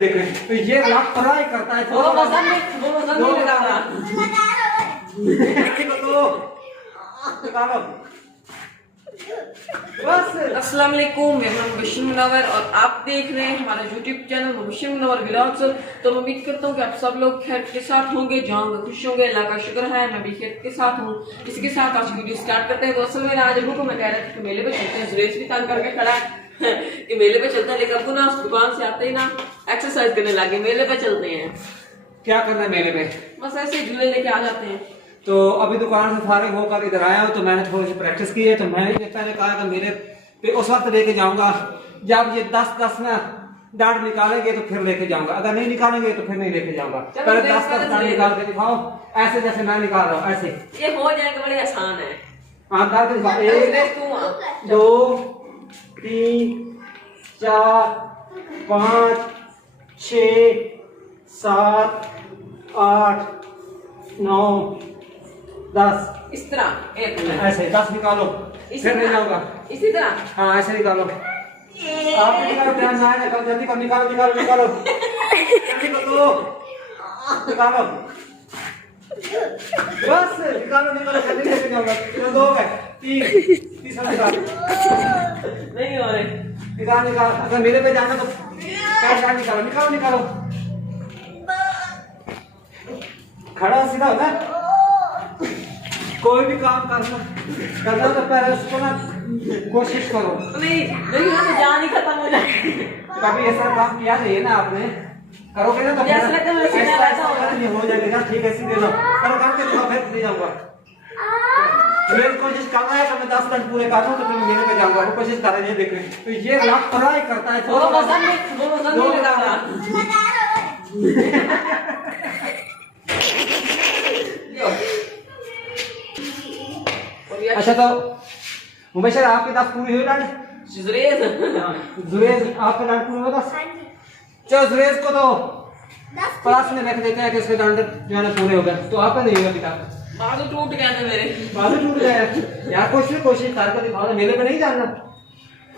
देखें तो ये लापरवाही करता है। वो वजन नहीं लगाना। निकालो बस। अस्सलाम वालेकुम, मैं हूं मुबश्शिर मुनव्वर और आप देख रहे हैं हमारा YouTube channel Mubashshir Munawwar vlogs. तो मैं उम्मीद करता हूं कि आप सब लोग खैर के साथ होंगे, जहां होंगे खुश होंगे। अल्लाह का शुक्र है मैं भी खैर के साथ हूं। इसी के साथ आज की वीडियो स्टार्ट करते हैं। तो असल में आज अबू को मैं कह रहा था कि मेले पे चलते हैं, सुरेश भी तंग करके खड़ा है कि मेले पे चलते हैं, लेकिन अबू ना उस दुकान से आते ही ना एक्सरसाइज करने लगे। मेले पे चलते हैं, क्या करना है मेले पे? बस ऐसे झूले लेके आ जाते हैं। तो अभी दुकान से फारिग होकर इधर आया हूँ, तो मैंने थोड़ी सी प्रैक्टिस की है। तो मैंने पहले कहा कि मेरे पे उस वक्त लेके जाऊंगा जब ये 10-10 ना डांट निकालेंगे तो फिर लेके जाऊंगा, अगर नहीं निकालेंगे तो फिर नहीं लेके जाऊंगा। पहले 10-10 डांट निकाल के दिखाओ, ऐसे जैसे मैं निकाल रहा हूँ ऐसे। ये हो जाएगा, बड़े आसान है। हाँ डाल के दिखाओ। 1 2 3 4 5 6 7 8 9 10। इस तरह एक मिनट ऐसे 10 निकालो, फिर नहीं जाऊंगा। इसी तरह हाँ ऐसे निकालो। आप निकालो, ध्यान ना आए, जल्दी कर, निकालो निकालो निकालो जल्दी करो, निकालो बस, निकालो निकालो, जल्दी लेके जाऊंगा। 2 है, 3 तीसरा निकाल, नहीं हो रहे। निकाल निकाल। अगर मेरे पे जाना तो कैश निकालो, निकालो निकालो। खड़ा सीधा होना, कोई भी काम करना तो पहले उसको ना कोशिश करो। नहीं नहीं तो जान ही खत्म हो जाएगी। कभी ऐसा काम किया नहीं ना आपने, करोगे ना तो मुझे ऐसा लगता है मैं सीधा बैठा हूं। नहीं हो जाएगा। ठीक है सीधे लो, करो करके दिखाओ, फिर नहीं जाऊंगा। मैं कोशिश कर रहा है कि मैं 10 मिनट पूरे कर लूं तो फिर मेरे पे जाऊंगा। वो कोशिश कर रहे हैं, देख रहे हैं। तो ये लापरवाही करता है। वो वजन नहीं लगाना। अच्छा तो मुबश्शिर आपकी 10 पूरी हुई डांट? जुरेज जुरेज आपके डांट पूरी हुई 10? चलो जुरेज को तो क्लास में रख देते हैं कि इसके डांट जो है ना पूरे हो गए। तो आपका नहीं होगा किताब, बाजू टूट गए थे मेरे। बाजू टूट गया यार। कोशिश करके दिखाओ। मेले पे नहीं जाना,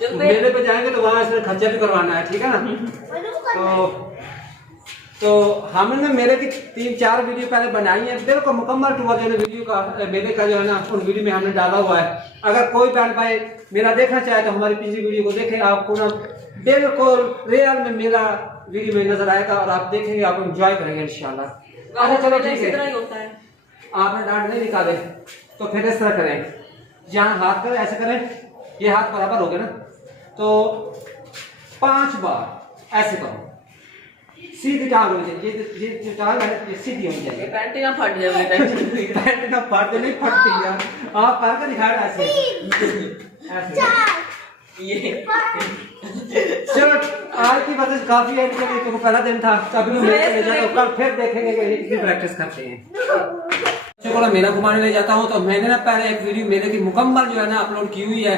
मेले पे जाएंगे तो वहां इसमें खर्चा भी करवाना है, ठीक है ना? तो हमने मेले की 3-4 वीडियो पहले बनाई है, बिल्कुल मुकम्मल टूर जो है वीडियो का, मेले का जो है ना उन वीडियो में हमने डाला हुआ है। अगर कोई बहन भाई मेरा देखना चाहे तो हमारी पिछली वीडियो को देखें, आपको ना बिल्कुल रियल में मेला वीडियो में नजर आएगा और आप देखेंगे, आप एंजॉय करेंगे इंशाल्लाह। अच्छा चलो ठीक है, आपने डांट नहीं निकाले तो फिर इस तरह करें, जहाँ हाथ करें ऐसे करें, ये हाथ बराबर हो गए ना, तो 5 बार ऐसे करो, सीधी टांग हो जाए। ये जो टांग है ये सीधी होनी चाहिए। पैंट ना फट जाए। पैंट ना फट जाए, नहीं फटती यार। आप करके दिखाओ ऐसे ऐसे। ये चलो आज की बात काफी है, क्योंकि पहला दिन था, कभी मैं ले जाता हूँ, कल फिर देखेंगे कि कितनी प्रैक्टिस करते हैं। चलो मेला घुमाने ले जाता हूँ। तो मैंने ना पहले एक वीडियो मेले की मुकम्मल जो है ना अपलोड की हुई है,